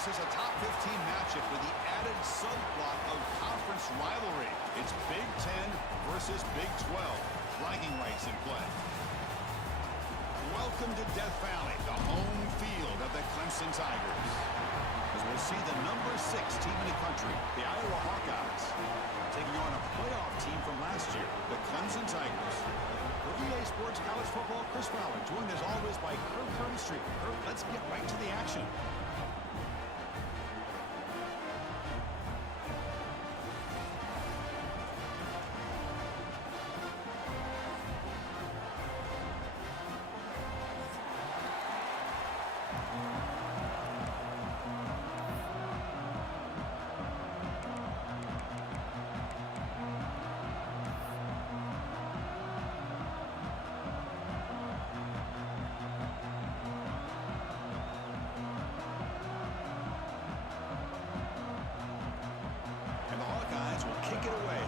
This is a top 15 matchup with the added subplot of conference rivalry. It's Big 10 versus Big 12. Bragging rights in play. Welcome to Death Valley, the home field of the Clemson Tigers. As we'll see the number 6 team in the country, the Iowa Hawkeyes, taking on a playoff team from last year, the Clemson Tigers. For EA Sports College Football, Chris Fowler, joined as always by Kirk Hermstreet. Kirk, let's get right to the action.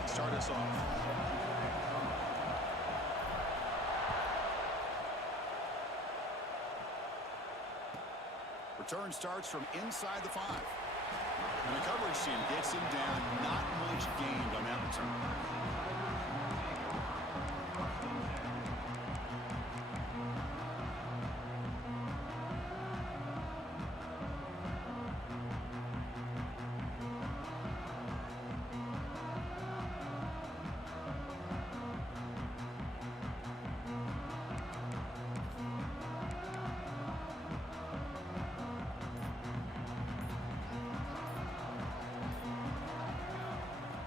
Start us off. Return starts from inside the 5. And the coverage team gets him down. Not much gained on that return.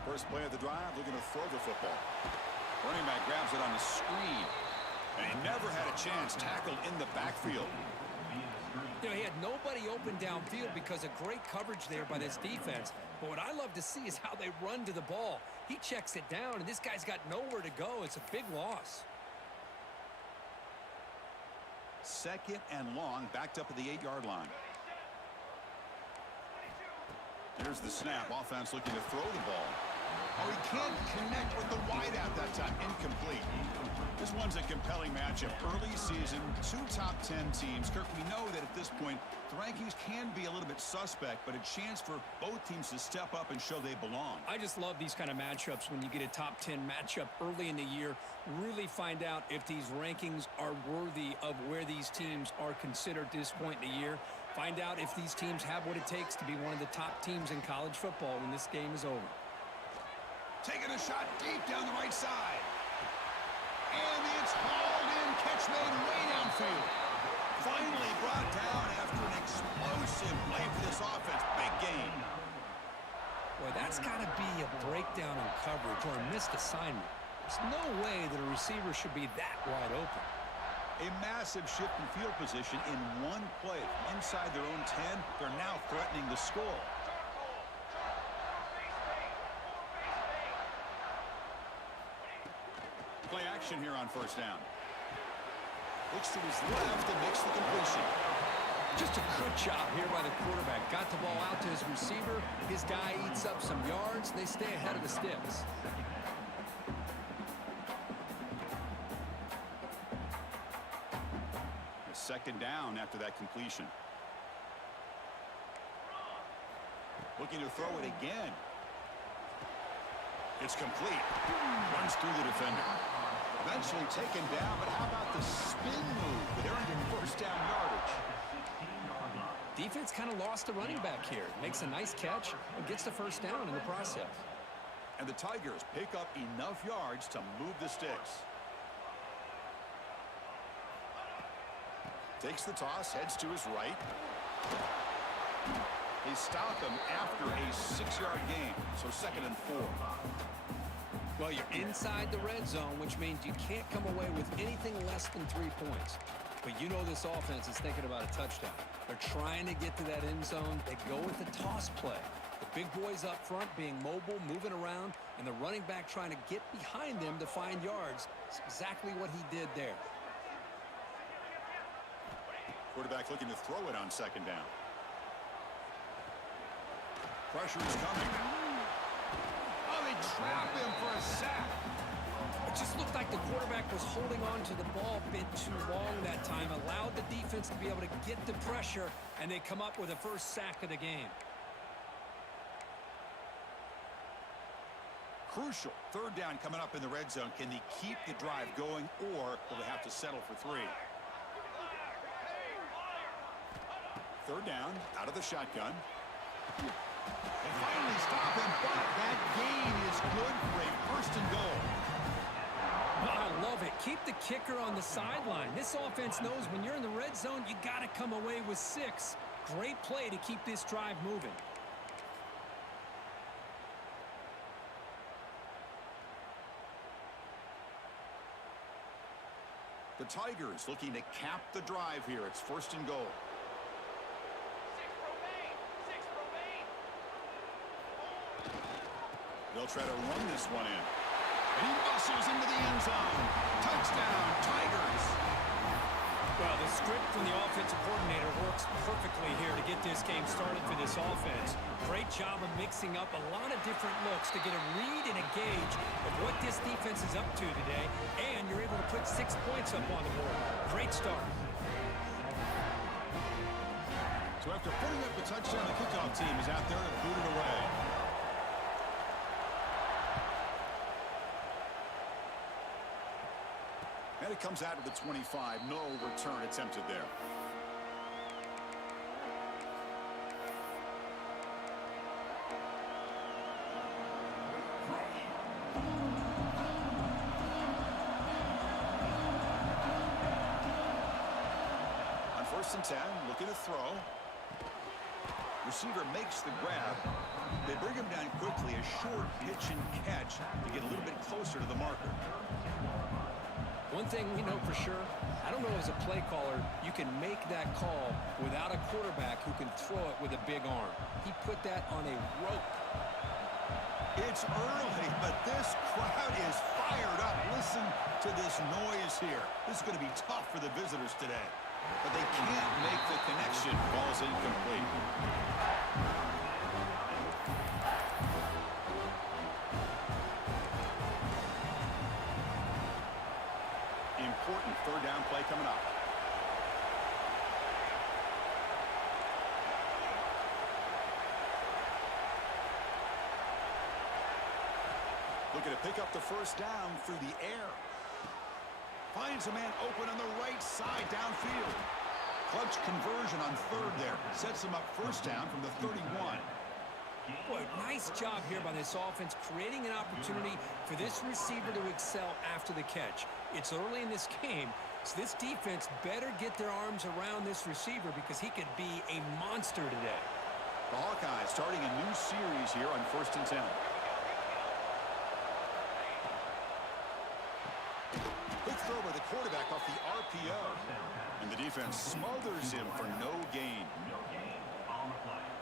First play of the drive, looking to throw the football. Running back grabs it on the screen. And he never had a chance, tackled in the backfield. You know, he had nobody open downfield because of great coverage there by this defense. But what I love to see is how they run to the ball. He checks it down, and this guy's got nowhere to go. It's a big loss. Second and long, backed up at the 8-yard line. Here's the snap. Offense looking to throw the ball. Oh, he can't connect with the wideout that time. Incomplete. This one's a compelling matchup. Early season, 2 top 10 teams. Kirk, we know that at this point, the rankings can be a little bit suspect, but a chance for both teams to step up and show they belong. I just love these kind of matchups when you get a top 10 matchup early in the year. Really find out if these rankings are worthy of where these teams are considered at this point in the year. Find out if these teams have what it takes to be one of the top teams in college football when this game is over. Taking a shot deep down the right side. And it's hauled in. Catch made way downfield. Finally brought down after an explosive play for this offense. Big gain. Boy, that's got to be a breakdown in coverage or a missed assignment. There's no way that a receiver should be that wide open. A massive shift in field position in one play. Inside their own 10, they're now threatening the score. Play action here on first down. Looks to his left and makes the completion. Just a good job here by the quarterback. Got the ball out to his receiver. His guy eats up some yards. They stay ahead of the sticks. Second down after that completion. Looking to throw it again. It's complete. Runs through the defender. Eventually taken down, but how about the spin move? They're into first down yardage. Defense kind of lost the running back here. Makes a nice catch and gets the first down in the process. And the Tigers pick up enough yards to move the sticks. Takes the toss, heads to his right. They stop him after a 6-yard gain, so 2nd and 4. Well, you're inside the red zone, which means you can't come away with anything less than 3 points. But you know this offense is thinking about a touchdown. They're trying to get to that end zone. They go with the toss play. The big boys up front being mobile, moving around, and the running back trying to get behind them to find yards. It's exactly what he did there. Quarterback looking to throw it on 2nd down. Pressure is coming. Oh, they trap him for a sack. It just looked like the quarterback was holding on to the ball a bit too long that time, allowed the defense to be able to get the pressure and they come up with the first sack of the game. Crucial. Third down coming up in the red zone. Can they keep the drive going, or will they have to settle for 3? Third down, out of the shotgun. They finally stop him, but that gain is good for a first and goal. I love it. Keep the kicker on the sideline. This offense knows when you're in the red zone, you got to come away with 6. Great play to keep this drive moving. The Tigers looking to cap the drive here. It's first and goal. 6 remain. They'll try to run this one in. And he muscles into the end zone. Touchdown, Tigers. Well, the script from the offensive coordinator works perfectly here to get this game started for this offense. Great job of mixing up a lot of different looks to get a read and a gauge of what this defense is up to today, and you're able to put 6 points up on the board. Great start. So after putting up the touchdown, the kickoff team is out there to boot it away. And it comes out of the 25. No return attempted there. On first and 10, looking to throw. Receiver makes the grab. They bring him down quickly. A short pitch and catch to get a little bit closer to the marker. One thing we know for sure, I don't know as a play caller, you can make that call without a quarterback who can throw it with a big arm. He put that on a rope. It's early, but this crowd is fired up. Listen to this noise here. This is going to be tough for the visitors today. But they can't make the connection. Ball's incomplete. Important third down play coming up. Looking to pick up the first down through the air. Finds a man open on the right side downfield. Clutch conversion on third there. Sets him up first down from the 31. Boy, nice job here by this offense, creating an opportunity for this receiver to excel after the catch. It's early in this game, so this defense better get their arms around this receiver because he could be a monster today. The Hawkeyes starting a new series here on first and 10. Quick throw by the quarterback off the RPO. And the defense smothers him for no gain.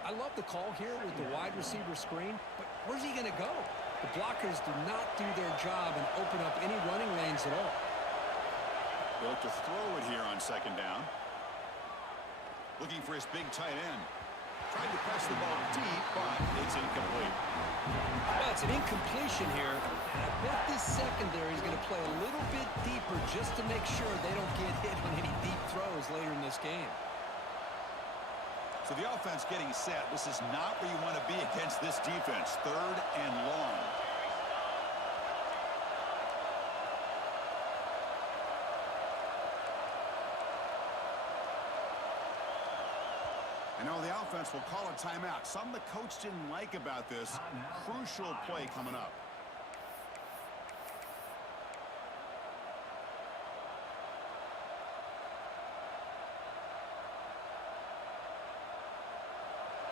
I love the call here with the wide receiver screen, but where's he going to go? The blockers do not do their job and open up any running lanes at all. They look to throw it here on second down. Looking for his big tight end. Tried to press the ball deep, but it's incomplete. Well, it's an incompletion here. I bet this secondary is going to play a little bit deeper just to make sure they don't get hit on any deep throws later in this game. So the offense getting set. This is not where you want to be against this defense. Third and long. And now the offense will call a timeout. Something the coach didn't like about this. Crucial play coming up.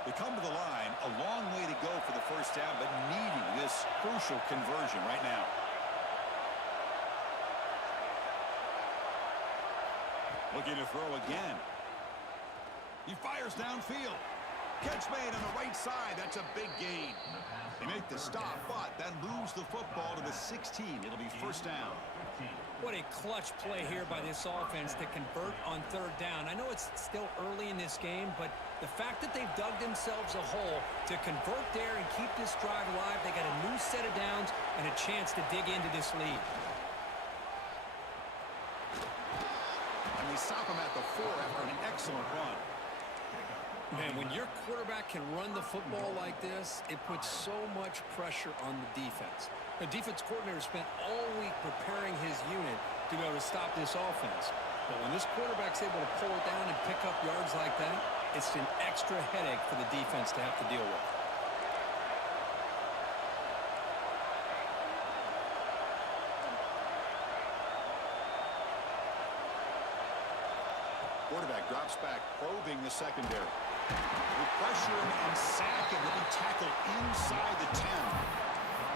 They come to the line, a long way to go for the first down, but needing this crucial conversion right now. Looking to throw again. He fires downfield. Catch made on the right side. That's a big gain. They make the stop, but that moves the football to the 16. It'll be first down. What a clutch play here by this offense to convert on third down. I know it's still early in this game, but the fact that they've dug themselves a hole to convert there and keep this drive alive, they got a new set of downs and a chance to dig into this lead. And they stop him at the 4 after an excellent run. Man, when your quarterback can run the football like this, it puts so much pressure on the defense. The defense coordinator spent all week preparing his unit to be able to stop this offense. But when this quarterback's able to pull it down and pick up yards like that, it's an extra headache for the defense to have to deal with. Quarterback drops back, probing the secondary. With pressure and sack, and will be tackled inside the 10.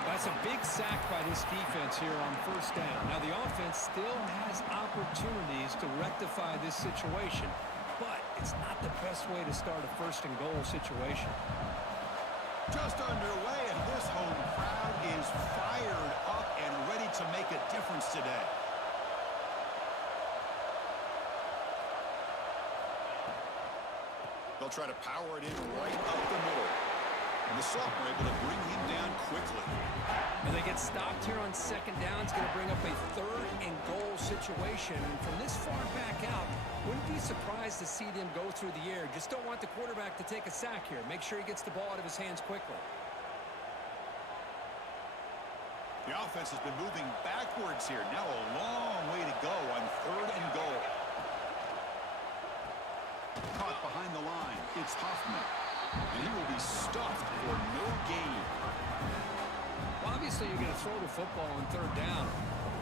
That's a big sack by this defense here on first down. Now, the offense still has opportunities to rectify this situation, but it's not the best way to start a first-and-goal situation. Just underway, and this home crowd is fired up and ready to make a difference today. They'll try to power it in right up the middle. And the sophomore able to bring him down quickly. And they get stopped here on second down. It's going to bring up a third-and-goal situation. And from this far back out, wouldn't be surprised to see them go through the air. Just don't want the quarterback to take a sack here. Make sure he gets the ball out of his hands quickly. The offense has been moving backwards here. Now a long way to go on third and goal. Caught behind the line. It's Huffman. And he will be stuffed for no gain. Well, obviously, you're going to throw the football on third down.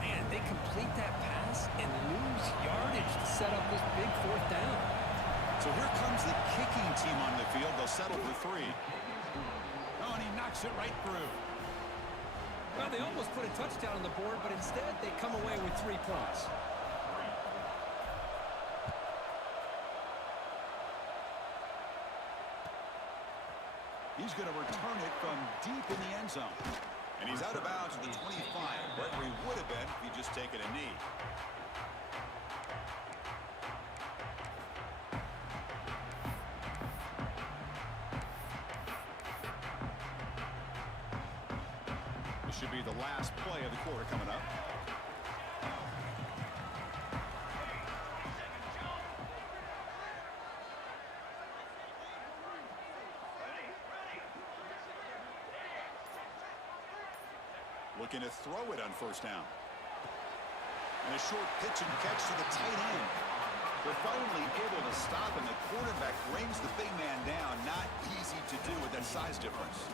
Man, they complete that pass and lose yardage to set up this big fourth down. So here comes the kicking team on the field. They'll settle for 3. Oh, and he knocks it right through. Well, they almost put a touchdown on the board, but instead they come away with 3 points. He's going to return it from deep in the end zone. And he's out of bounds at the 25, right where he would have been if he'd just taken a knee. This should be the last play of the quarter coming up. Looking to throw it on first down. And a short pitch and catch to the tight end. They're finally able to stop, and the quarterback brings the big man down. Not easy to do with that size difference.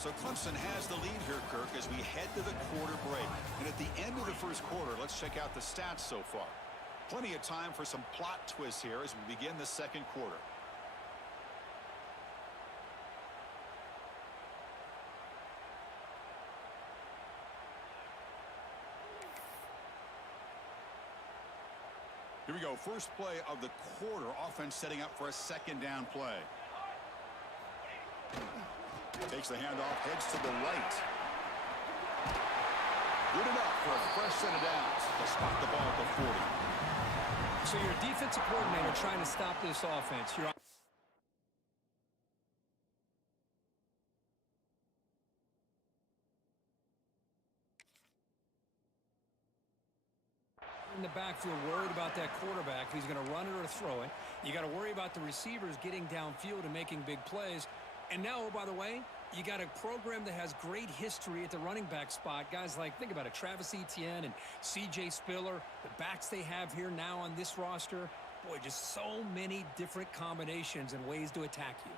So Clemson has the lead here, Kirk, as we head to the quarter break. And at the end of the first quarter, let's check out the stats so far. Plenty of time for some plot twists here as we begin the second quarter. Here we go. First play of the quarter. Offense setting up for a second down play. Takes the handoff, heads to the right. Good enough for a fresh set of downs. They'll spot the ball at the 40. So you're a defensive coordinator trying to stop this offense. You're in the backfield worried about that quarterback, if he's going to run it or throw it. You got to worry about the receivers getting downfield and making big plays. And now, oh, by the way, you got a program that has great history at the running back spot. Guys like, think about it, Travis Etienne and C.J. Spiller, the backs they have here now on this roster. Boy, just so many different combinations and ways to attack you.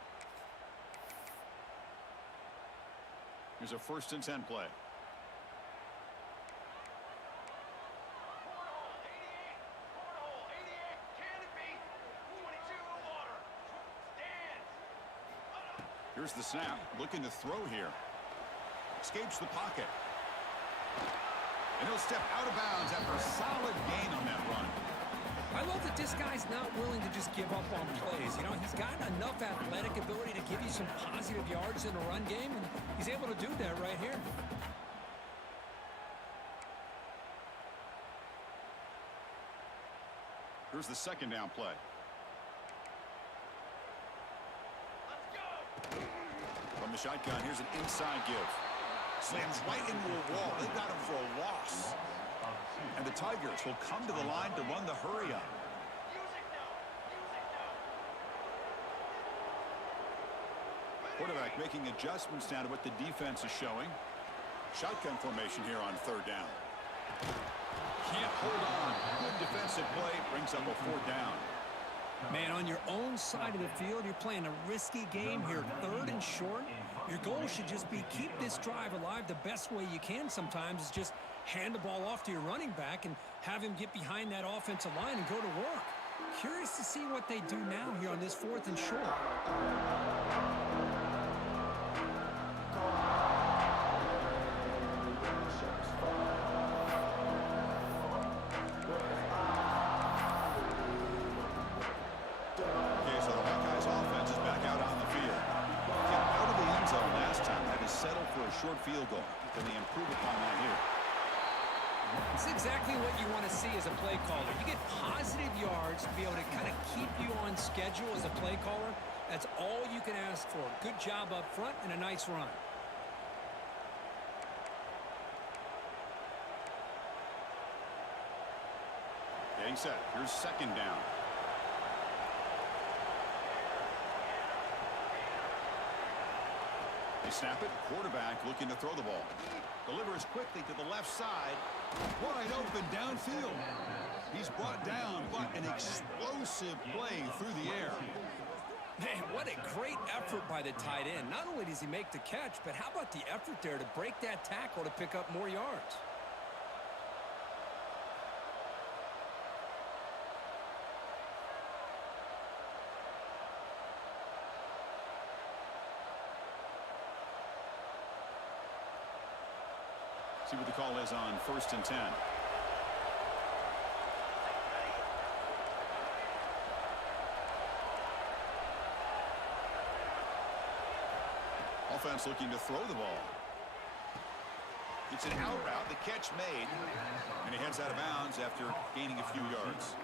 Here's a 1st and 10 play. Here's the snap, looking to throw here. Escapes the pocket. And he'll step out of bounds after a solid gain on that run. I love that this guy's not willing to just give up on plays. You know, he's got enough athletic ability to give you some positive yards in the run game, and he's able to do that right here. Here's the second down play. From the shotgun, here's an inside give. Slams right into a wall. They got him for a loss. And the Tigers will come to the line to run the hurry up. Quarterback making adjustments now to what the defense is showing. Shotgun formation here on third down. Can't hold on. Good defensive play. Brings up a fourth down. Man, on your own side of the field, you're playing a risky game here, third and short. Your goal should just be keep this drive alive the best way you can sometimes is just hand the ball off to your running back and have him get behind that offensive line and go to work. Curious to see what they do now here on this fourth and short. Short field goal. Can they improve upon that here? It's exactly what you want to see as a play caller. You get positive yards to be able to kind of keep you on schedule as a play caller. That's all you can ask for. Good job up front and a nice run. Getting set. Here's second down. They snap it. Quarterback looking to throw the ball. Delivers quickly to the left side. Wide open downfield. He's brought down, but an explosive play through the air. Man, what a great effort by the tight end. Not only does he make the catch, but how about the effort there to break that tackle to pick up more yards? See what the call is on 1st and 10. Offense looking to throw the ball. It's an out route. The catch made. And he heads out of bounds after gaining a few yards.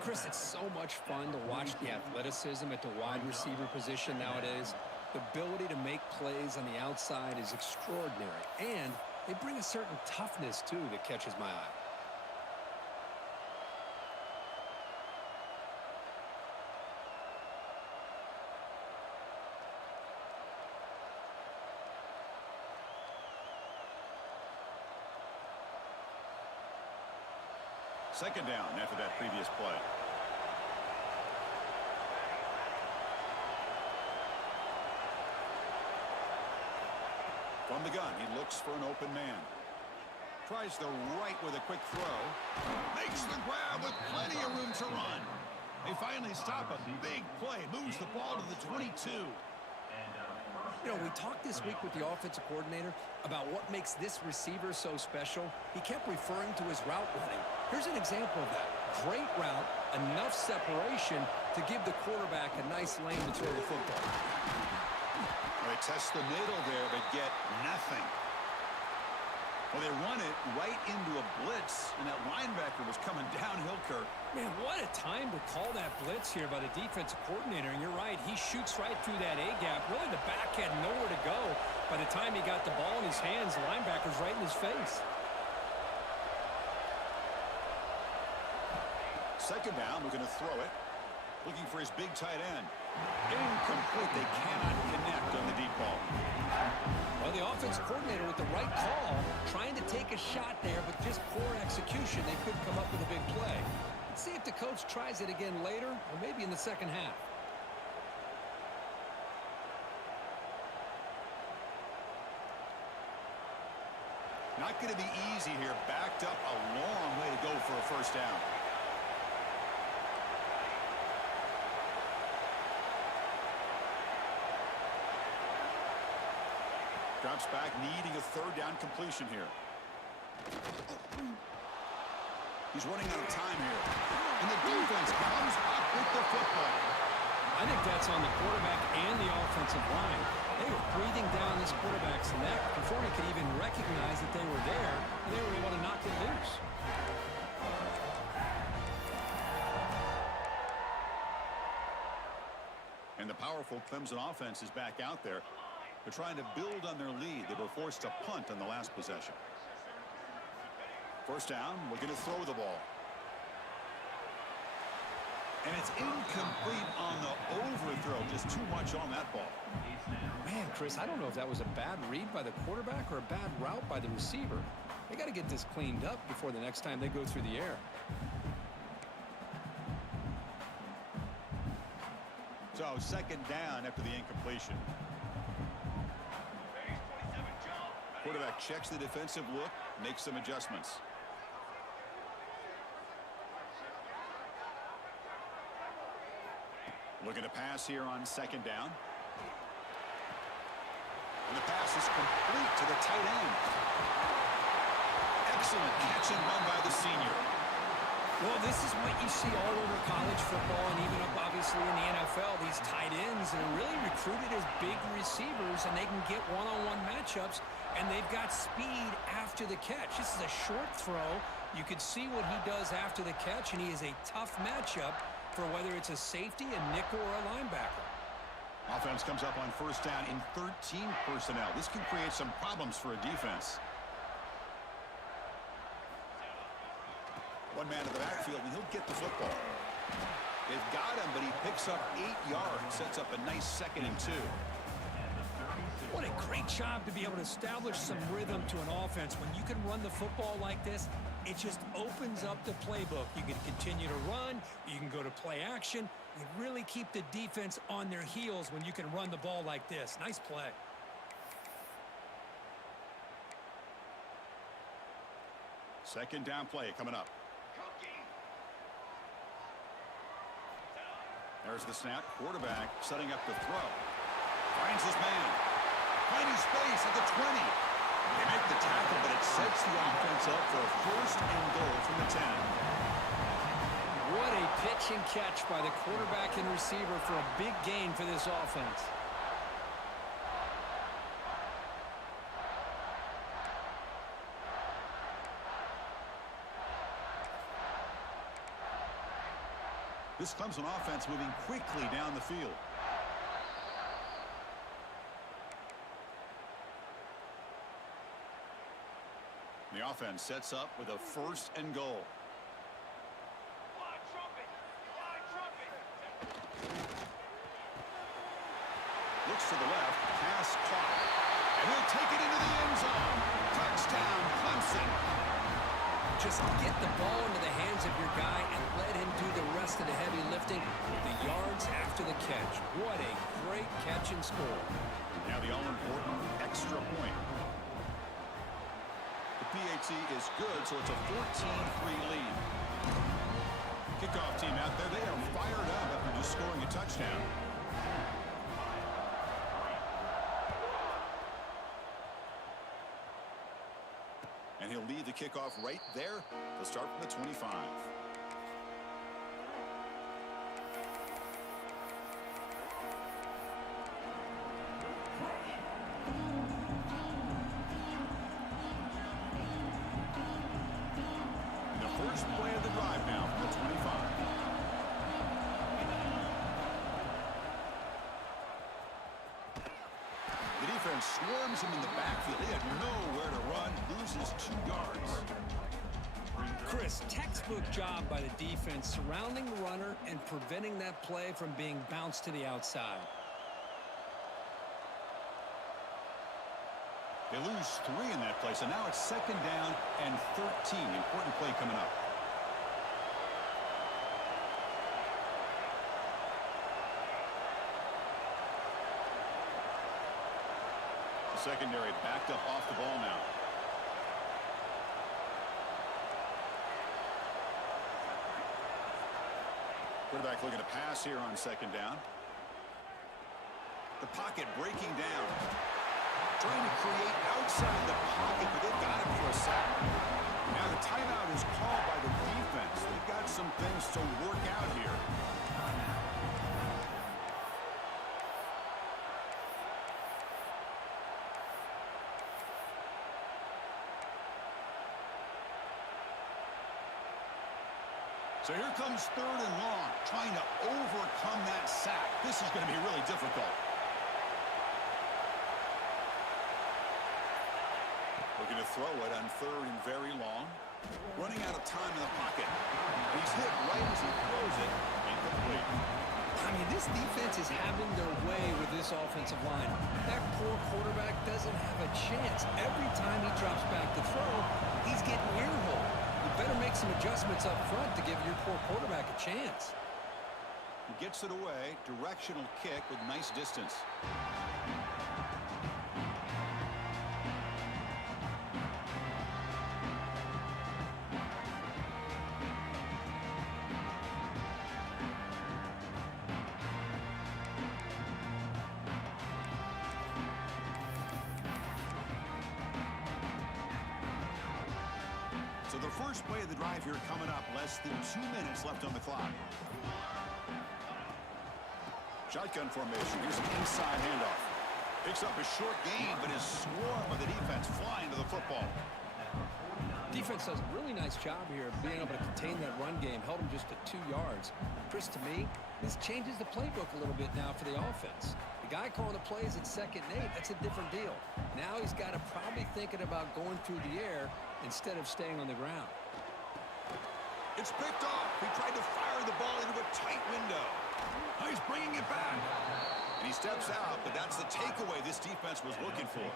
Chris, it's so much fun to watch the athleticism at the wide receiver position nowadays. The ability to make plays on the outside is extraordinary. And they bring a certain toughness, too, that catches my eye. Second down after that previous play. From the gun, he looks for an open man. Tries the right with a quick throw. Makes the grab with plenty of room to run. They finally stop a big play. Moves the ball to the 22. You know, we talked this week with the offensive coordinator about what makes this receiver so special. He kept referring to his route running. Here's an example of that. Great route, enough separation to give the quarterback a nice lane to throw the football. They test the middle there, but get nothing. Well, they run it right into a blitz, and that linebacker was coming downhill, Kirk. Man, what a time to call that blitz here by the defensive coordinator. And you're right, he shoots right through that A-gap. Really, the back had nowhere to go. By the time he got the ball in his hands, the linebacker's right in his face. Second down, we're going to throw it. Looking for his big tight end. Incomplete. They cannot connect on the deep ball. Well, the offense coordinator with the right call, trying to take a shot there, but just poor execution. They couldn't come up with a big play. Let's see if the coach tries it again later, or maybe in the second half. Not going to be easy here. Backed up a long way to go for a first down. Drops back, needing a third down completion here. He's running out of time here. And the defense comes up with the football. I think that's on the quarterback and the offensive line. They were breathing down this quarterback's neck before he could even recognize that they were there, and they were able to knock it loose. And the powerful Clemson offense is back out there. They're trying to build on their lead. They were forced to punt on the last possession. First down, we're going to throw the ball. And it's incomplete on the overthrow. Just too much on that ball. Man, Chris, I don't know if that was a bad read by the quarterback or a bad route by the receiver. They got to get this cleaned up before the next time they go through the air. So second down after the incompletion. Quarterback checks the defensive look, makes some adjustments. Looking to pass here on second down. And the pass is complete to the tight end. Excellent catch and run by the senior. Well, this is what you see all over college football and even up, obviously, in the NFL. These tight ends that are really recruited as big receivers, and they can get one-on-one matchups, and they've got speed after the catch. This is a short throw. You could see what he does after the catch, and he is a tough matchup for whether it's a safety, a nickel, or a linebacker. Offense comes up on first down in 13 personnel. This can create some problems for a defense. One man in the backfield, and he'll get the football. They've got him, but he picks up 8 yards, sets up a nice 2nd and 2. What a great job to be able to establish some rhythm to an offense. When you can run the football like this, it just opens up the playbook. You can continue to run. You can go to play action. You really keep the defense on their heels when you can run the ball like this. Nice play. Second down play coming up. There's the snap. Quarterback setting up the throw. Finds his man. Finding space at the 20. They make the tackle, but it sets the offense up for a first and goal from the 10. What a pitch and catch by the quarterback and receiver for a big gain for this offense. This Clemson offense moving quickly down the field. The offense sets up with a first and goal. Looks to the left, pass caught, and he'll take it into the end zone. Touchdown, Clemson. Just get the ball into the hands of your guy and let him do the rest of the heavy lifting with the yards after the catch. What a great catch and score. Now the all-important extra point. The PAT is good, so it's a 14-3 lead. Kickoff team out there, they are fired up after just scoring a touchdown. And he'll lead the kickoff right there. They'll start from the 25. The first play of the drive now from the 25. The defense swarms him in the backfield. He had nowhere to run, loses 2 yards. Chris, textbook job by the defense surrounding the runner and preventing that play from being bounced to the outside. They lose 3 in that play, so now it's second down and 13. Important play coming up. The secondary backed up off the ball now. Quarterback looking to pass here on second down. The pocket breaking down. Trying to create outside the pocket, but they've got him for a sack. Now the timeout is called by the defense. They've got some things to work out here. So here comes third and long, trying to overcome that sack. This is going to be really difficult. Looking to throw it on third and very long. Running out of time in the pocket. He's hit right as he throws it. Incomplete. I mean, this defense is having their way with this offensive line. That poor quarterback doesn't have a chance. Every time he drops back to throw, he's getting ear-hole. You better make some adjustments up front to give your poor quarterback a chance. He gets it away. Directional kick with nice distance. So the first play of the drive here coming up. Less than 2 minutes left on the clock. Shotgun formation. Here's an inside handoff. Picks up a short gain, but his swarm of the defense flying to the football. Defense does a really nice job here of being able to contain that run game. Held him just to 2 yards. Chris, to me, this changes the playbook a little bit now for the offense. The guy calling the plays at 2nd and 8, that's a different deal. Now he's got to probably thinking about going through the air instead of staying on the ground. It's picked off. He tried to fire the ball into a tight window. Now he's bringing it back. And he steps out, but that's the takeaway this defense was looking for.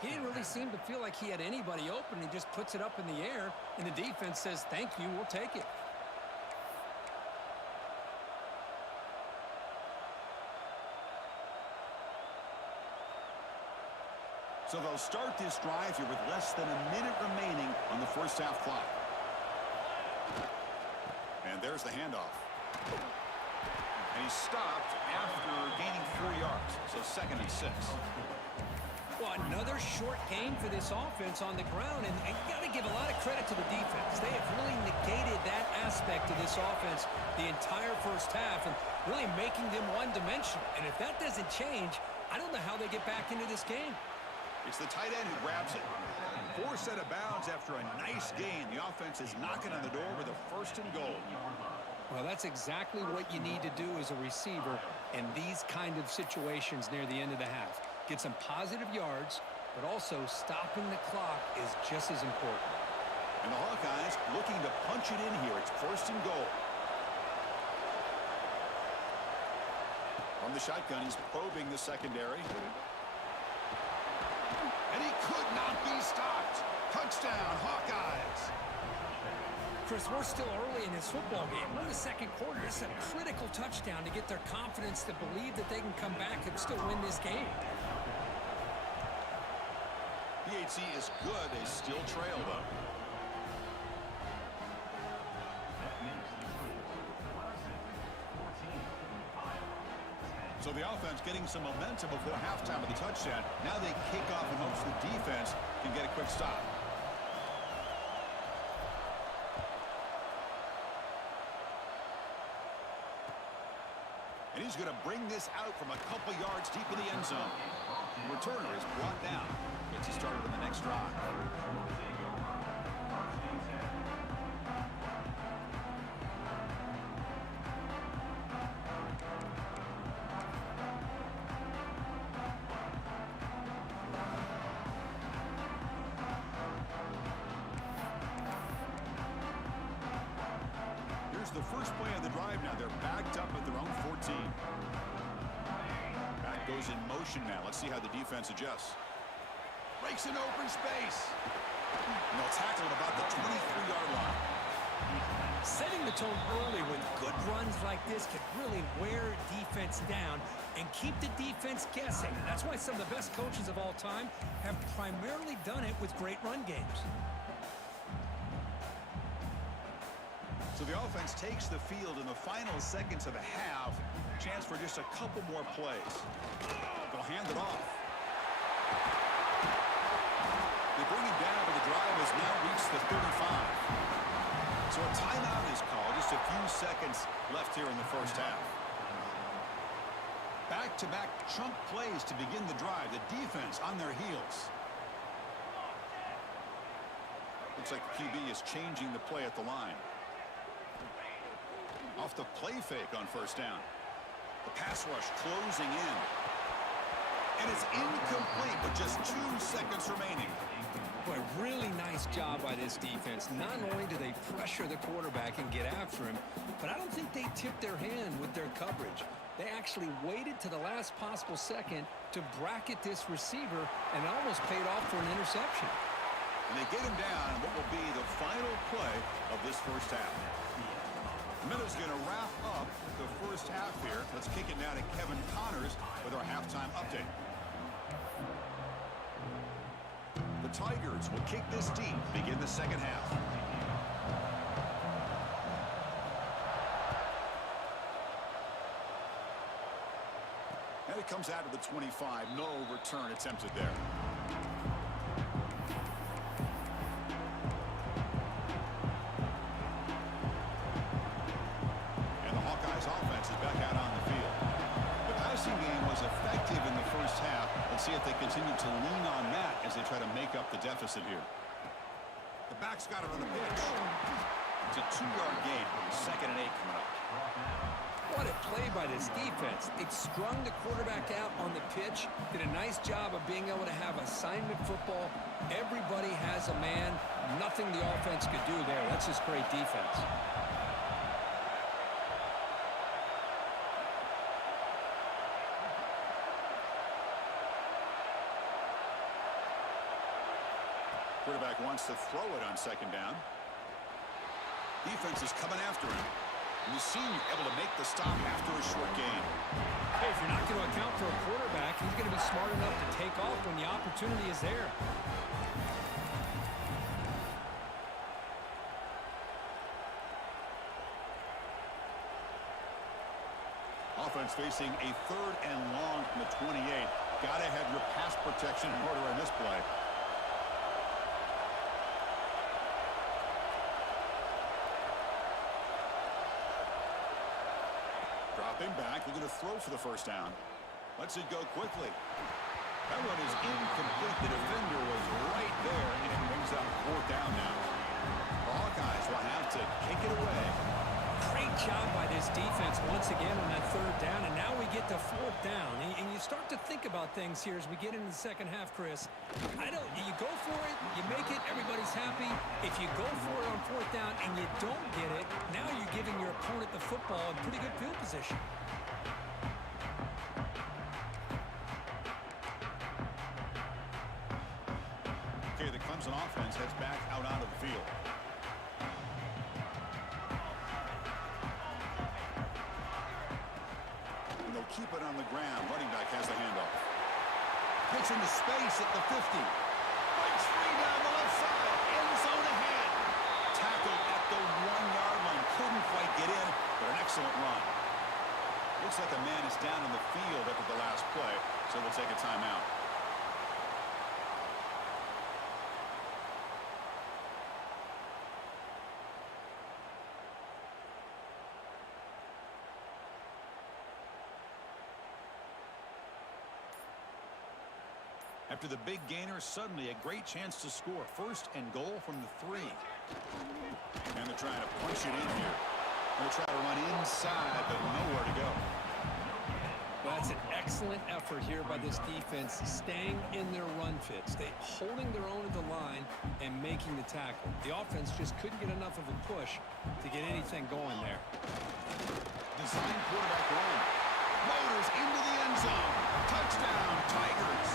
He didn't really seem to feel like he had anybody open. He just puts it up in the air, and the defense says, thank you, we'll take it. So they'll start this drive here with less than a minute remaining on the first half clock. And there's the handoff. And he's stopped after gaining 4 yards. So 2nd and 6. Well, another short game for this offense on the ground, and you got to give a lot of credit to the defense. They have really negated that aspect of this offense the entire first half and really making them one-dimensional. And if that doesn't change, I don't know how they get back into this game. It's the tight end who grabs it. 4 set of bounds after a nice gain. The offense is knocking on the door with a 1st and goal. Well, that's exactly what you need to do as a receiver in these kind of situations near the end of the half. Get some positive yards, but also stopping the clock is just as important. And the Hawkeyes looking to punch it in here. It's 1st and goal. From the shotgun, he's probing the secondary. And he could not be stopped. Touchdown, Hawkeyes. Chris, we're still early in this football game. We're in the 2nd quarter. It's a critical touchdown to get their confidence to believe that they can come back and still win this game. PHC is good. They still trail, though. So the offense getting some momentum before halftime of the touchdown. Now they kick off in hopes the defense can get a quick stop. And he's going to bring this out from a couple yards deep in the end zone. The returner is brought down. Gets you started on the next drive. The first play of the drive now. They're backed up at their own 14. Back goes in motion now. Let's see how the defense adjusts. Breaks an open space. And they'll tackle at about the 23-yard line. Setting the tone early with good runs like this can really wear defense down and keep the defense guessing. That's why some of the best coaches of all time have primarily done it with great run games. So the offense takes the field in the final seconds of the half. Chance for just a couple more plays. They'll hand it off. They bring him down, but the drive has now reached the 35. So a timeout is called. Just a few seconds left here in the first half. Back-to-back chunk plays to begin the drive. The defense on their heels. Looks like the QB is changing the play at the line. Off the play fake on first down. The pass rush closing in. And it's incomplete with just 2 seconds remaining. Boy, really nice job by the this defense. Not only do they pressure the quarterback and get after him, but I don't think they tipped their hand with their coverage. They actually waited to the last possible second to bracket this receiver, and it almost paid off for an interception. And they get him down in what will be the final play of this first half. Minute's going to wrap up the first half here. Let's kick it now to Kevin Connors with our halftime update. The Tigers will kick this deep, begin the second half. And it comes out of the 25. No return attempted there. And the Hawkeyes offense is back out on the field. The passing game was effective in the first half. Let's see if they continue to lean on that as they try to make up the deficit here. The back's got it on the pitch. It's a 2-yard gain. 2nd and 8 coming up. What a play by this defense. It strung the quarterback out on the pitch, did a nice job of being able to have assignment football. Everybody has a man. Nothing the offense could do there. That's just great defense. Quarterback wants to throw it on 2nd down. Defense is coming after him. And the senior able to make the stop after a short gain. Hey, if you're not going to account for a quarterback, he's going to be smart enough to take off when the opportunity is there. Offense facing a 3rd and long from the 28. Got to have your pass protection in order on this play. Dropping back, looking to throw for the first down. Lets it go quickly. That one is incomplete. The defender was right there, and it brings up 4th down now. The Hawkeyes will have to kick it away. Great job by this defense once again on that 3rd down, and now we get to 4th down. And you start to think about things here as we get into the second half, Chris. You go for it, you make it, everybody's happy. If you go for it on 4th down and you don't get it, now you're giving your opponent the football in pretty good field position. Okay, the Clemson offense heads back out onto the field. And they'll keep it on the ground. Running back has the handoff. Gets into space at the 50. Breaks free down the left side. End zone ahead. Tackled at the 1-yard line. Couldn't quite get in, but an excellent run. Looks like a man is down in the field after the last play, so we'll take a timeout. After the big gainer, suddenly a great chance to score. 1st and goal from the 3. And they're trying to punch it in here. They'll try to run inside, but nowhere to go. Well, that's an excellent effort here by this defense, staying in their run fits. They holding their own at the line and making the tackle. The offense just couldn't get enough of a push to get anything going there. Design quarterback run. Motors into the end zone. Touchdown, Tigers.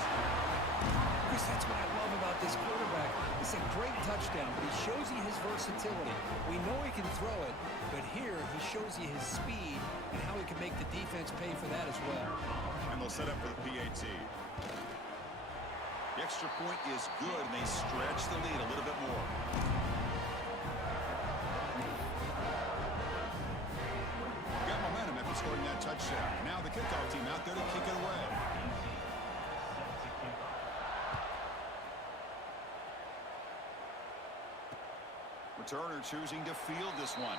Chris, that's what I love about this quarterback. It's a great touchdown, but he shows you his versatility. We know he can throw it, but here he shows you his speed and how he can make the defense pay for that as well. And they'll set up for the PAT. The extra point is good, and they stretch the lead a little bit more. Got momentum after scoring that touchdown. Now the kickoff team out there to kick it away. Returner choosing to field this one.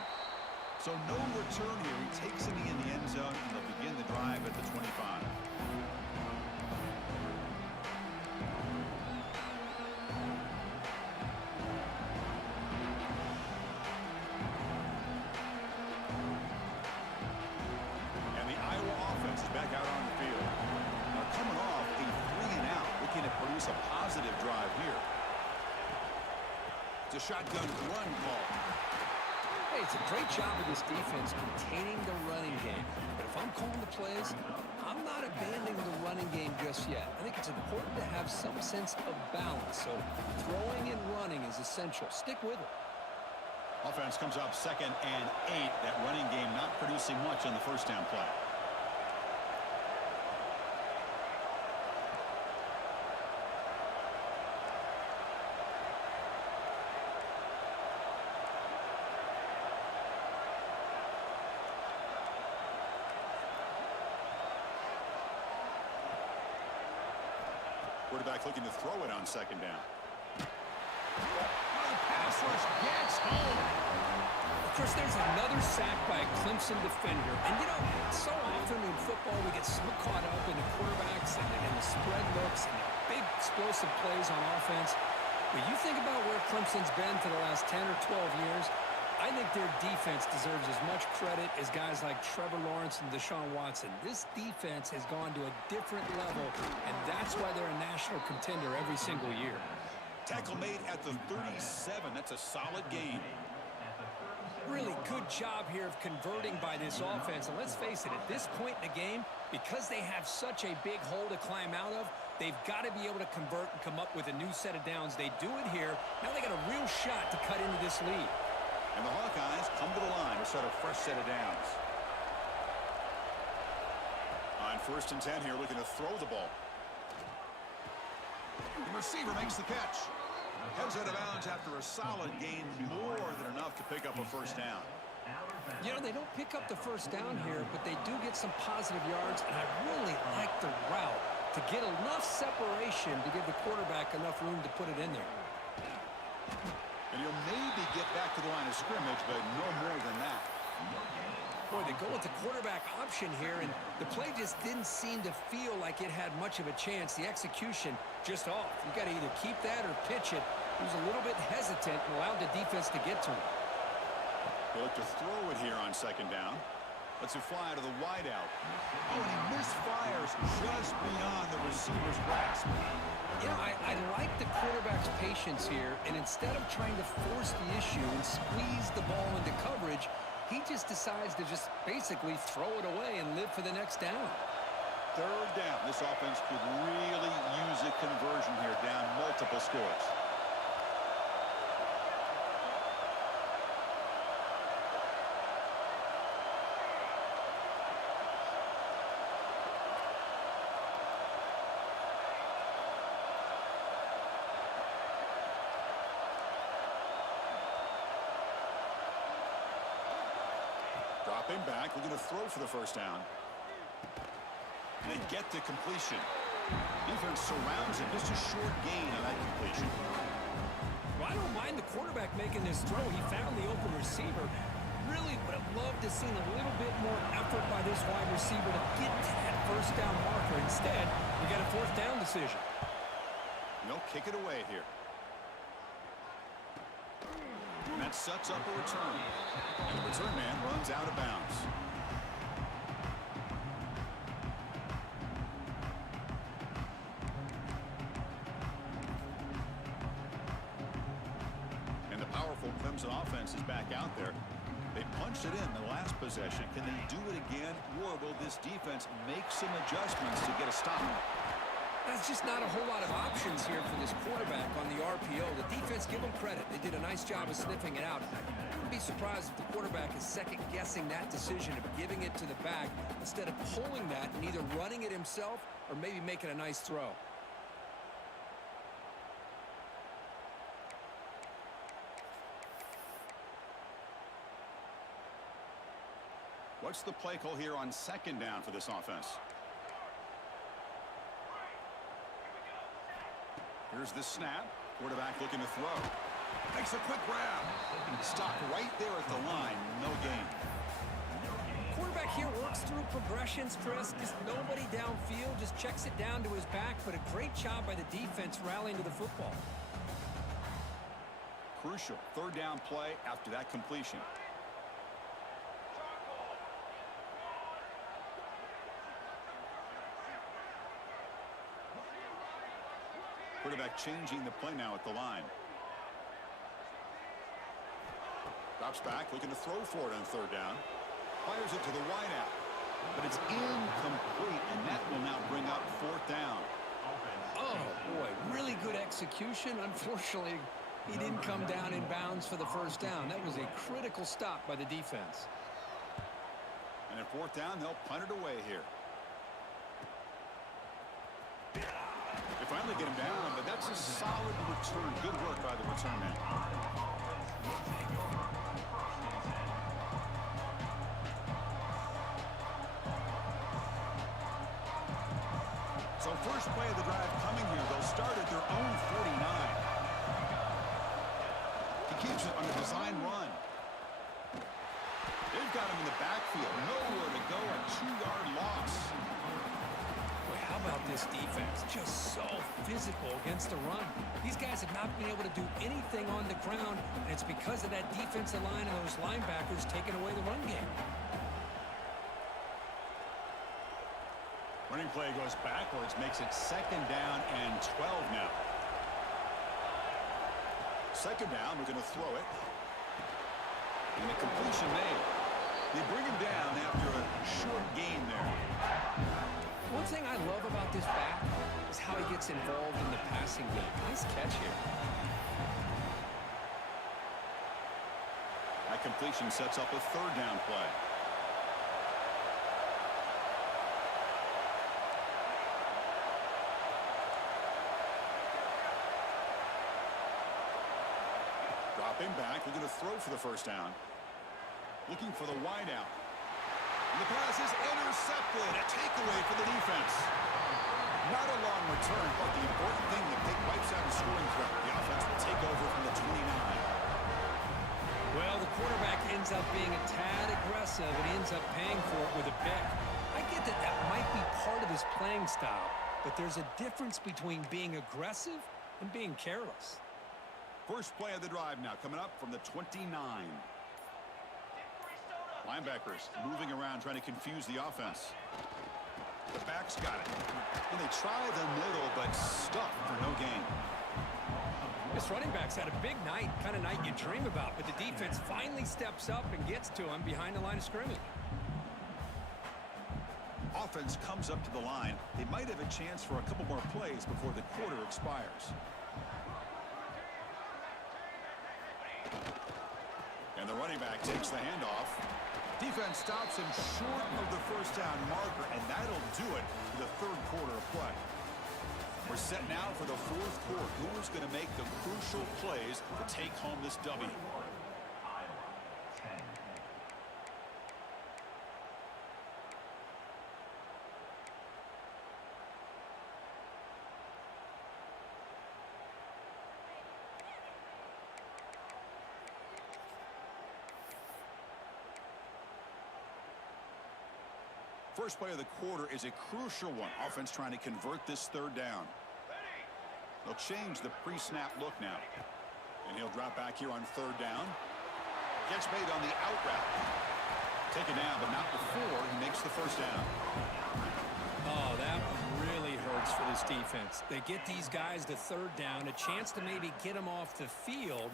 So no return here. He takes it in the end zone, and they'll begin the drive at the 25. And the Iowa offense is back out on the field. Now coming off a 3-and-out, looking to produce a positive drive here. It's a shotgun run call. Hey, it's a great job of this defense containing the running game. But if I'm calling the plays, I'm not abandoning the running game just yet. I think it's important to have some sense of balance. So throwing and running is essential. Stick with it. Offense comes up 2nd and 8. That running game not producing much on the first down play. Quarterback looking to throw it on 2nd down. The pass rush gets home. Of course, there's another sack by a Clemson defender. And, you know, so often in football we get so caught up in the quarterbacks and the spread looks and the big explosive plays on offense. But you think about where Clemson's been for the last 10 or 12 years, I think their defense deserves as much credit as guys like Trevor Lawrence and Deshaun Watson. This defense has gone to a different level, and that's why they're a national contender every single year. Tackle made at the 37. That's a solid gain. Really good job here of converting by this offense. And let's face it, at this point in the game, because they have such a big hole to climb out of, they've got to be able to convert and come up with a new set of downs. They do it here. Now they got a real shot to cut into this lead. And the Hawkeyes come to the line to start a fresh set of downs. On 1st and 10 here, looking to throw the ball. The receiver makes the catch. Heads out of bounds after a solid gain, more than enough to pick up a first down. You know, they don't pick up the first down here, but they do get some positive yards, and I really like the route to get enough separation to give the quarterback enough room to put it in there. And he'll maybe get back to the line of scrimmage, but no more than that. Boy, they go with the quarterback option here, and the play just didn't seem to feel like it had much of a chance. The execution just off. You got to either keep that or pitch it. He was a little bit hesitant and allowed the defense to get to him. They look to throw it here on 2nd down. Lets it fly to the wideout. Oh, and he misfires just beyond the receiver's grasp. You know, I like the quarterback's patience here, and instead of trying to force the issue and squeeze the ball into coverage, he just decides to just basically throw it away and live for the next down. 3rd down. This offense could really use a conversion here, down multiple scores. Dropping back, looking to throw for the first down. And they get the completion. Defense surrounds him. Just a short gain on that completion. Well, I don't mind the quarterback making this throw. He found the open receiver. Really would have loved to seen a little bit more effort by this wide receiver to get to that first down marker. Instead, we got a 4th down decision. And they'll kick it away here. And that sets up a return. And the return man runs out of bounds. And the powerful Clemson offense is back out there. They punched it in the last possession. Can they do it again, or will this defense make some adjustments to get a stop? That's just not a whole lot of options here for this quarterback on the RPO. The defense, give them credit. They did a nice job of sniffing it out. I wouldn't be surprised if the quarterback is second-guessing that decision of giving it to the back instead of pulling that and either running it himself or maybe making a nice throw. What's the play call here on 2nd down for this offense? Here's the snap. Quarterback looking to throw. Makes a quick grab. Stopped right there at the line. No gain. Quarterback here works through progressions, Chris. Just nobody downfield. Just checks it down to his back. But a great job by the defense rallying to the football. Crucial 3rd down play after that completion. Quarterback changing the play now at the line. Drops back, looking to throw for it on third down. Fires it to the wide out. But it's incomplete, and that will now bring up fourth down. Oh, boy, really good execution. Unfortunately, he didn't come down in bounds for the first down. That was a critical stop by the defense. And at fourth down, they'll punt it away here. They finally get him down, but that's a solid return. Good work by the return man. So first play of the drive coming here. They'll start at their own 49. He keeps it on a design run. They've got him in the backfield. Nowhere to go. A 2-yard loss. Boy, how about this defense? Just so physical against the run. These guys have not been able to do anything on the ground, and it's because of that defensive line and those linebackers taking away the run game. Running play goes backwards, makes it second down and 12 now. Second down, we're going to throw it. And the completion made. They bring him down after a short gain there. One thing I love about this back is how he gets involved in the passing game. Nice catch here. That completion sets up a third down play. Dropping back, we're going to throw for the first down. Looking for the wide out. And the pass is intercepted. A takeaway for the defense. Not a long return, but the important thing, the pick wipes out a scoring threat. The offense will take over from the 29. Well, the quarterback ends up being a tad aggressive, and he ends up paying for it with a pick. I get that that might be part of his playing style, but there's a difference between being aggressive and being careless. First play of the drive now, coming up from the 29. Linebackers moving around, trying to confuse the offense. The back's got it. And they try the middle, but stuck for no gain. This running back's had a big night, kind of night you dream about, but the defense finally steps up and gets to him behind the line of scrimmage. Offense comes up to the line. They might have a chance for a couple more plays before the quarter expires. And the running back takes the handoff. Defense stops him short of the first down marker, and that'll do it for the third quarter of play. We're set now for the fourth quarter. Who is going to make the crucial plays to take home this W? First play of the quarter is a crucial one. Offense trying to convert this third down. They'll change the pre-snap look now. And he'll drop back here on third down. Gets made on the out route. Taken down, but not before he makes the first down. Oh, that really hurts for this defense. They get these guys to third down, a chance to maybe get them off the field,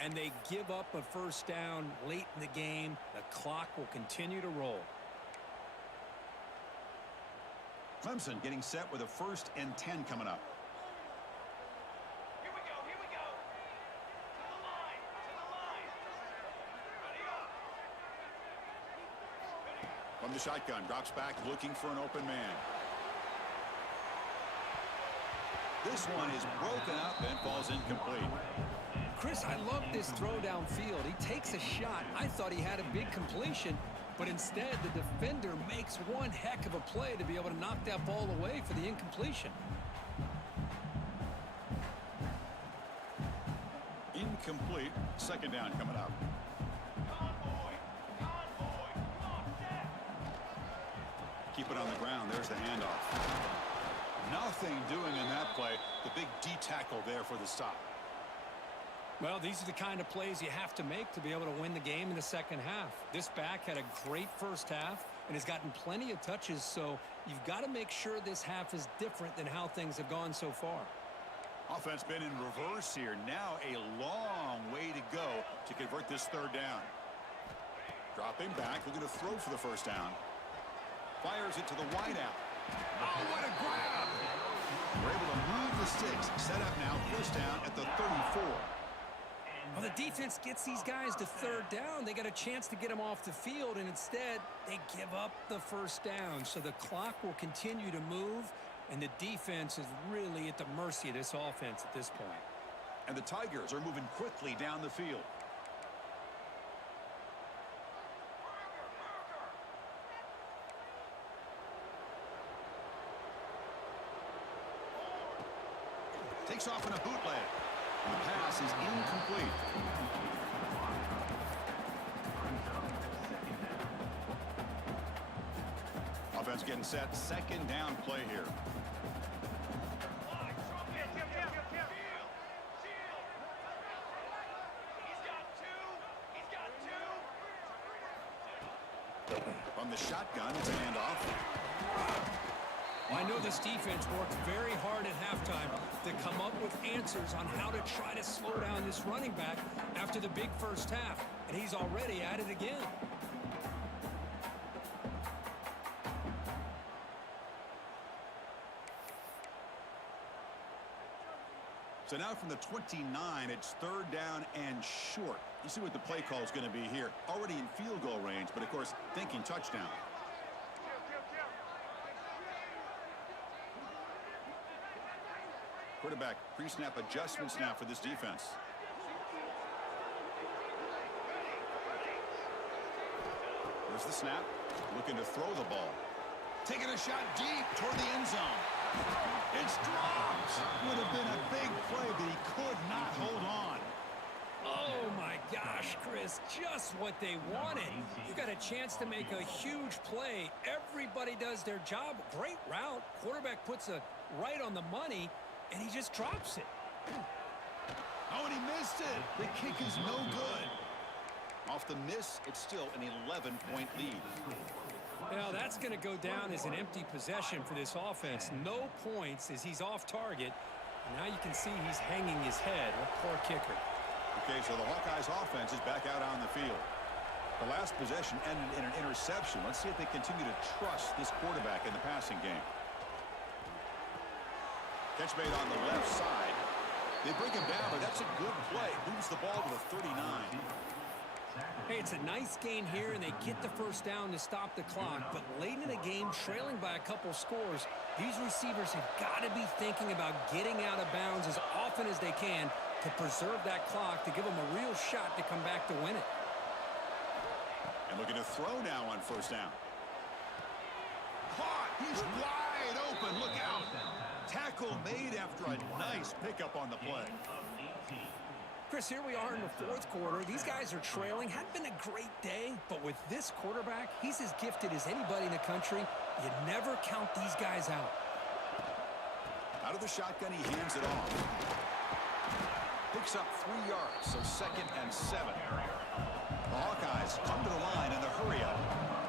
and they give up a first down late in the game. The clock will continue to roll. Clemson getting set with a 1st and 10 coming up. Here we go, here we go. To the line, Ready up. From the shotgun, drops back looking for an open man. This one is broken up and falls incomplete. Chris, I love this throw downfield. He takes a shot. I thought he had a big completion, but instead the defender makes one heck of a play to be able to knock that ball away for the incompletion. Incomplete. Second down coming up. Convoy, come on, set. Keep it on the ground. There's the handoff. Nothing doing in that play. The big D tackle there for the stop. Well, these are the kind of plays you have to make to be able to win the game in the second half. This back had a great first half and has gotten plenty of touches, so you've got to make sure this half is different than how things have gone so far. Offense been in reverse here. Now a long way to go to convert this third down. Dropping back, looking to throw for the first down. Fires it to the wideout. Oh, what a grab! We're able to move the sticks. Set up now, first down at the 34. Well, the defense gets these guys to third down. They got a chance to get them off the field, and instead, they give up the first down. So the clock will continue to move, and the defense is really at the mercy of this offense at this point. And the Tigers are moving quickly down the field. Takes off in a bootleg. And the pass is incomplete. Offense getting set. Second down play here. From the shotgun, it's a handoff. I know this defense worked very hard at halftime to come up with answers on how to try to slow down this running back after the big first half, and he's already at it again. So now from the 29, it's third down and short. You see what the play call is going to be here. Already in field goal range, but of course, thinking touchdown. Quarterback pre-snap adjustments now for this defense. There's the snap. Looking to throw the ball. Taking a shot deep toward the end zone. It's dropped. Would have been a big play, but he could not hold on. Oh, my gosh, Chris, just what they wanted. You got a chance to make a huge play. Everybody does their job. Great route. Quarterback puts it right on the money, and he just drops it. Oh, and he missed it. The kick is no good. Off the miss, it's still an 11-point lead. Well, that's going to go down as an empty possession for this offense. No points as he's off target. And now you can see he's hanging his head. A poor kicker. Okay, so the Hawkeyes offense is back out on the field. The last possession ended in an interception. Let's see if they continue to trust this quarterback in the passing game. Catch made on the left side. They bring him down, but that's a good play. Moves the ball to the 39. Hey, it's a nice gain here, and they get the first down to stop the clock. But late in the game, trailing by a couple scores, these receivers have got to be thinking about getting out of bounds as often as they can to preserve that clock, to give them a real shot to come back to win it. And looking to throw now on first down. Caught! He's wide open! Look out! Tackle made after a nice pickup on the play. Chris, here we are in the fourth quarter. These guys are trailing. Hadn't been a great day, but with this quarterback, he's as gifted as anybody in the country. You never count these guys out. Out of the shotgun, he hands it off. Picks up 3 yards, so 2nd and 7. The Hawkeyes come to the line in the hurry-up.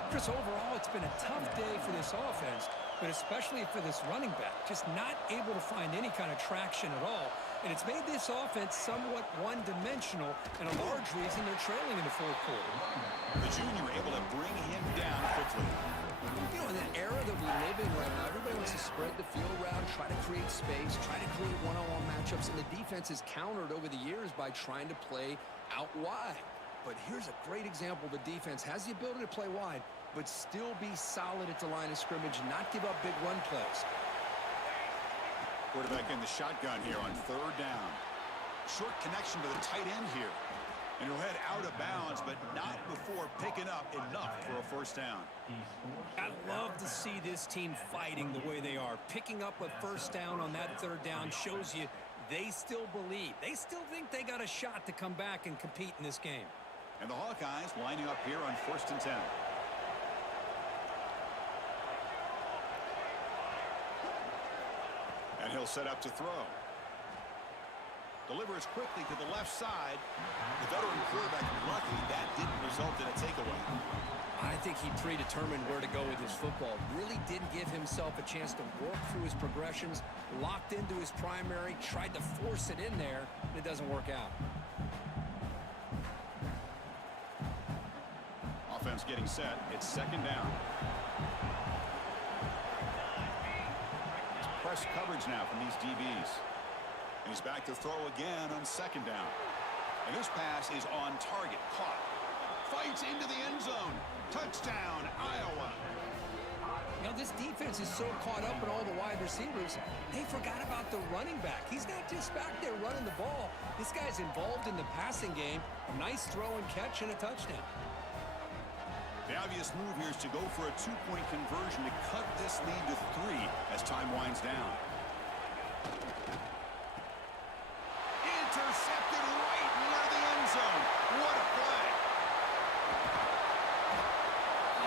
Chris, overall, it's been a tough day for this offense, but especially for this running back. Just not able to find any kind of traction at all. And it's made this offense somewhat one-dimensional, and a large reason they're trailing in the fourth quarter. The junior able to bring him down quickly. You know, in the era that we live in right now, everybody wants to spread the field around, try to create space, try to create one-on-one matchups, and the defense is countered over the years by trying to play out wide. But here's a great example. The defense has the ability to play wide, but still be solid at the line of scrimmage, not give up big run plays. Quarterback in the shotgun here on third down. Short connection to the tight end here. And he'll head out of bounds, but not before picking up enough for a first down. I love to see this team fighting the way they are. Picking up a first down on that third down shows you they still believe. They still think they got a shot to come back and compete in this game. And the Hawkeyes lining up here on 1st and 10. And he'll set up to throw. Delivers quickly to the left side. The veteran quarterback lucky that didn't result in a takeaway. I think he predetermined where to go with his football. Really didn't give himself a chance to work through his progressions. Locked into his primary, tried to force it in there, and it doesn't work out. Offense getting set. It's second down. It's press coverage now from these DBs. And he's back to throw again on second down. And this pass is on target. Caught. Fights into the end zone. Touchdown, Iowa. Now, this defense is so caught up in all the wide receivers, they forgot about the running back. He's not just back there running the ball. This guy's involved in the passing game. A nice throw and catch and a touchdown. The obvious move here is to go for a two-point conversion to cut this lead to 3 as time winds down. Intercepted right near the end zone. What a play.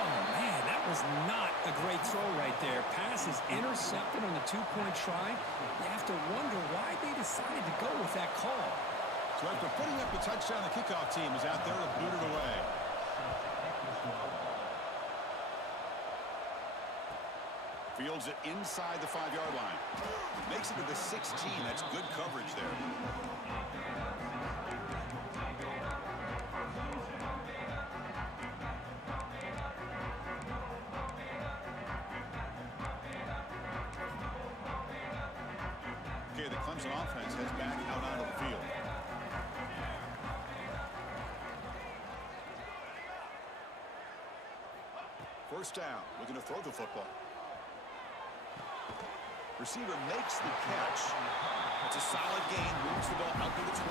Oh, man, that was not a great throw right there. Pass is intercepted on the two-point try. You have to wonder why they decided to go with that call. So after putting up the touchdown, the kickoff team is out there to boot it away. Fields it inside the 5-yard line. Makes it to the 16. That's good coverage there. Okay, the Clemson offense heads back out onto the field. First down, looking to throw the football. Receiver makes the catch. It's a solid gain, moves the ball out to the 28.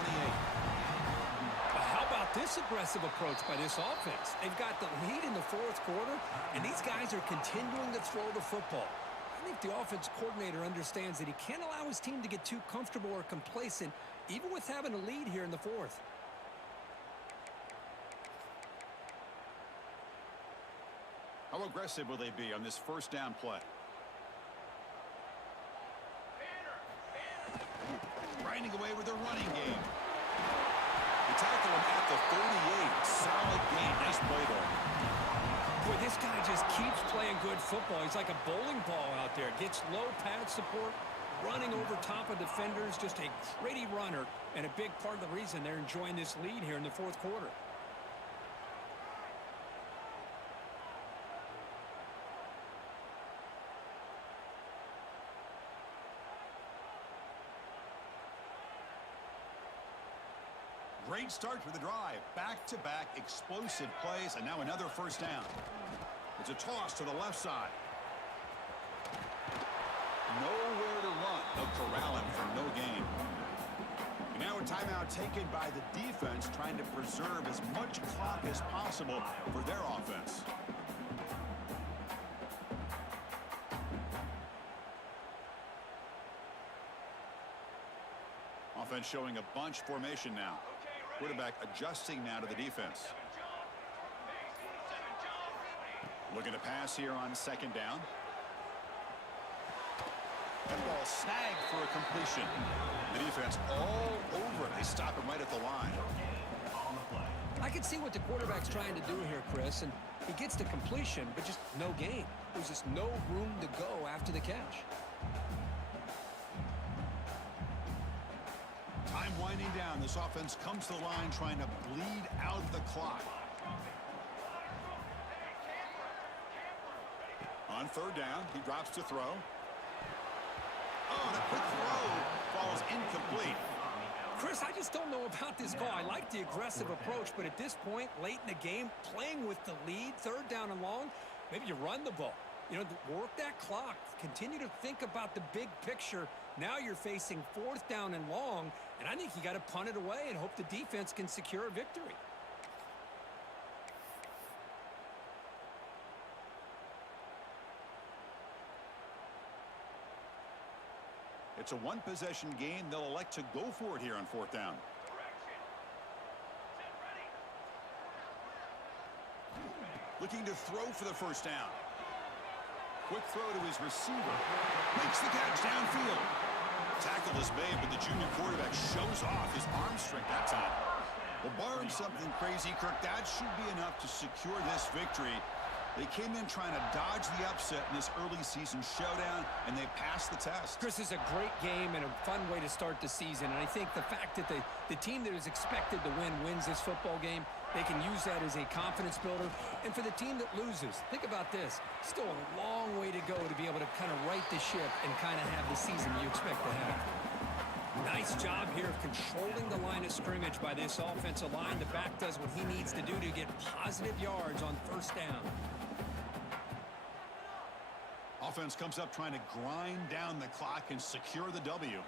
How about this aggressive approach by this offense? They've got the lead in the fourth quarter, and these guys are continuing to throw the football. I think the offense coordinator understands that he can't allow his team to get too comfortable or complacent, even with having a lead here in the fourth. How aggressive will they be on this first down play? Grinding away with their running game. They tackle him at the 38. Solid game. Nice play there. Boy, this guy just keeps playing good football. He's like a bowling ball out there. Gets low pad support, running over top of defenders. Just a gritty runner, and a big part of the reason they're enjoying this lead here in the fourth quarter. Great start for the drive. Back-to-back explosive plays, and now another first down. It's a toss to the left side. Nowhere to run. They'll corral him for no gain. And now a timeout taken by the defense, trying to preserve as much clock as possible for their offense. Offense showing a bunch formation now. Quarterback adjusting now to the defense. Looking to pass here on second down. That ball snagged for a completion. The defense all over it. They stop him right at the line. I can see what the quarterback's trying to do here, Chris, and he gets the completion, but just no gain. There's just no room to go after the catch. Time winding down. This offense comes to the line trying to bleed out the clock. On third down, he drops to throw. Oh, and a quick throw falls incomplete. Chris, I just don't know about this call. I like the aggressive approach, but at this point, late in the game, playing with the lead, third down and long, maybe you run the ball. You know, work that clock. Continue to think about the big picture. Now you're facing fourth down and long, and I think you got to punt it away and hope the defense can secure a victory. It's a one-possession game. They'll elect to go for it here on fourth down. Looking to throw for the first down. Quick throw to his receiver. Makes the catch downfield. Tackle is made, but the junior quarterback shows off his arm strength that time. Well, barring something crazy, Kirk, that should be enough to secure this victory. They came in trying to dodge the upset in this early season showdown, and they passed the test. Chris, is a great game and a fun way to start the season. And I think the fact that the team that is expected to win wins this football game, they can use that as a confidence builder. And for the team that loses, think about this. Still a long way to go to be able to kind of right the ship and kind of have the season you expect to have. Nice job here of controlling the line of scrimmage by this offensive line. The back does what he needs to do to get positive yards on first down. Offense comes up trying to grind down the clock and secure the W.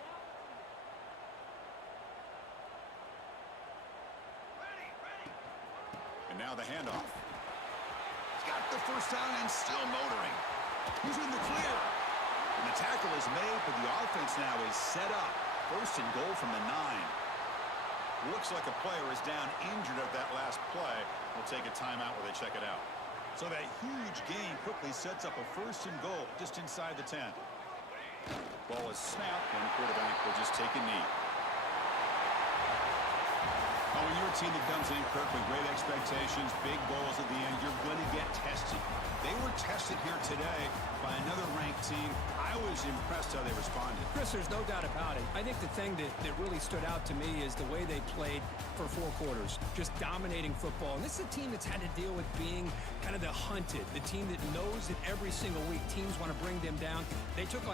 And now the handoff. He's got the first down and still motoring. He's in the clear. And the tackle is made, but the offense now is set up. First and goal from the 9. Looks like a player is down injured at that last play. We'll take a timeout where they check it out. So that huge gain quickly sets up a first and goal just inside the 10. Ball is snapped, and the quarterback will just take a knee. Oh, when you're a team that comes in, Kirk, with great expectations, big goals at the end, you're going to get tested. They were tested here today by another ranked team. I was impressed how they responded. Chris, there's no doubt about it. I think the thing that really stood out to me is the way they played for 4 quarters, just dominating football. And this is a team that's had to deal with being kind of the hunted, the team that knows that every single week teams want to bring them down. They took on a